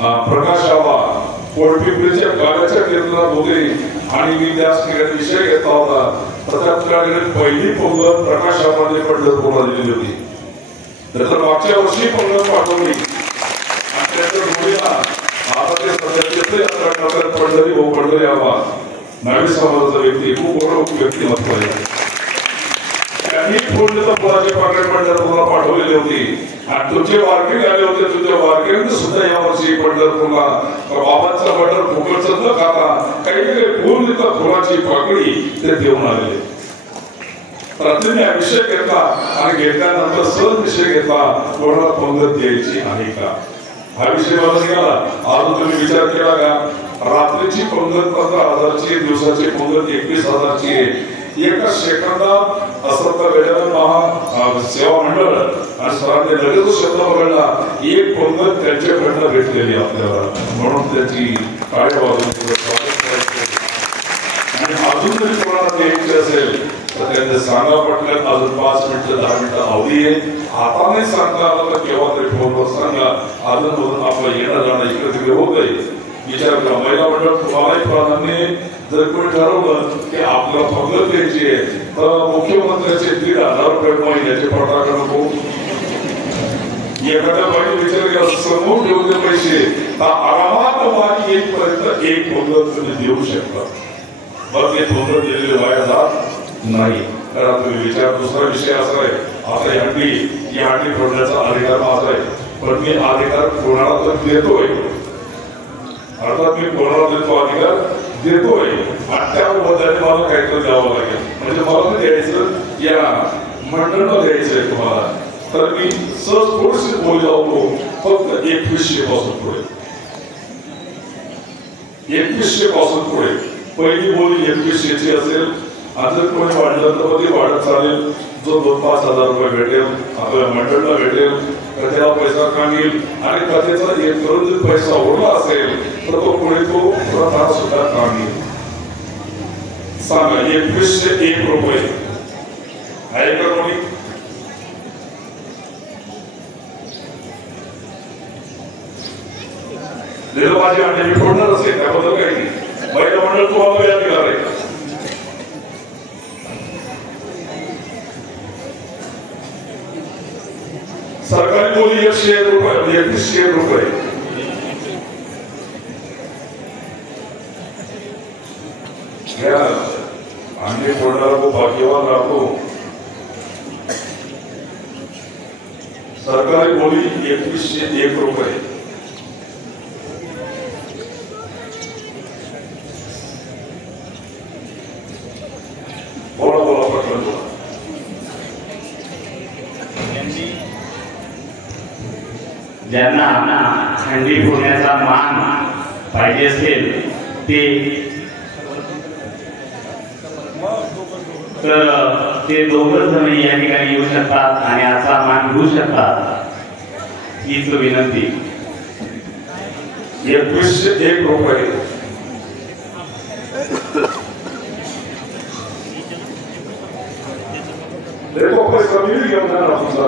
प्रकाशाला कोळपिंपरीच्या गाड्याच्या केंद्रात होते आणि मी त्याच ठिकाणी विषय घेतला होता. तर त्या ठिकाणी पहिली पंगत प्रकाशामध्ये पंढरपूरला दिली होती. नंतर मागच्या वर्षी पंगत पाठवली आणि त्याच्या जोडीला आता ते सध्याचे यात्रा करतात पंढरी भाऊ पंढरी आवाज नवी समाजाचा व्यक्ती खूप मोठं व्यक्तिमत्व आहे. त्यांनी पुण्याची पाकड पंढरपूरला पाठवलेली होती आणि तुमचे वारकरी आले होते. तुमच्या वारकऱ्यांनी सुद्धा यावर्षी पंढरपूरला बाबांचा बटर फुकटच न खाता काही काही पूर्ण फुलाची पाकळी ते देऊन आलेले. प्रतिने हा विषय घेतला आणि घेतल्यानंतर सहज विषय घेतला कोणाला पंगत द्यायची आहे का हा विषय मला निघाला. अजून तुम्ही विचार केला का? रात्रीची पंगत 15,000ची, दिवसाची पंगत 21,000ची आहे. एका सेकंदात असं गजानन महा सेवा मंडळ आणि सरांनी लगेच शब्द बघडला एक पंगत त्यांच्याकडनं भेटलेली आपल्याला म्हणून त्याची टाळ्या वाजवून स्वागत करायचे. आणि अजून जरी कोणाला द्यायची असेल तर त्यांनी सांगा पटकन अजून 5 मिनिटं 10 मिनिटं अवधी आहे. आता नाही सांगता आलं तर केव्हा तरी फोनवर सांगा. अजून आपलं येणं जाणं इकडे तिकडे होत आहे. विचार करा महिला मंडळ तुम्हालाही प्राधान्य जर कोणी ठरवलं की आपल्याला पंगत द्यायची आहे तर मुख्यमंत्र्याचे 1,500 रुपये महिन्याचे पटाका नको. एखाद्या बाई विचार केला समोर ठेवले पैसे तर आरामात वारी येईपर्यंत एक पंगत तुम्ही देऊ शकता. मग ते पंगत दिलेले वाया जात नाही. कारण तुम्ही विचार दुसरा विषय असा आहे आता या हंडी फोडण्याचा अधिकार माझा आहे पण मी अधिकार कोणाला तर देतोय. अर्थात मी कोणाला देतो अधिकार देतोय आणि त्या बदल्याने मला काहीतरी द्यावं लागेल. म्हणजे मला ते द्यायचं या मंडळाला द्यायचंय तुम्हाला तर मी सहज थोडीशी बोली लावतो फक्त 2100 पासून पुढे. 2100 पासून पुढे पहिली बोली 2100ची असेल. जर कोणी वाढलं तर ती वाढत चालेल. जो 2-5 हजार रुपये भेटेल आपल्या मंडळाला भेटेल कथेला पैसा काढेल आणि कथेचा एक करून जर पैसा उरला असेल तर तो पुढे तो प्रथा सुद्धा काढेल. सांगा 2101 रुपये आहे का कोणी? माझी आणि मी फोडणार असेल त्याबद्दल काही नाही. महिला मंडळ तुम्हाला वेळ अधिकार आहे. सरकारी बोली 101 रुपये 2100 रुपये. आम्ही फोडणारा खूप भाग्यवान राहतो. सरकारी बोली 2101 रुपये. बोला बोला पटकन बोला. ज्यांना हंडी फोडण्याचा मान पाहिजे असेल ते दोघं जण या ठिकाणी येऊ शकतात आणि असा मान घेऊ शकतात हीच विनंती. 2101 रुपये. देखो पैसा मिल गया ना आपका.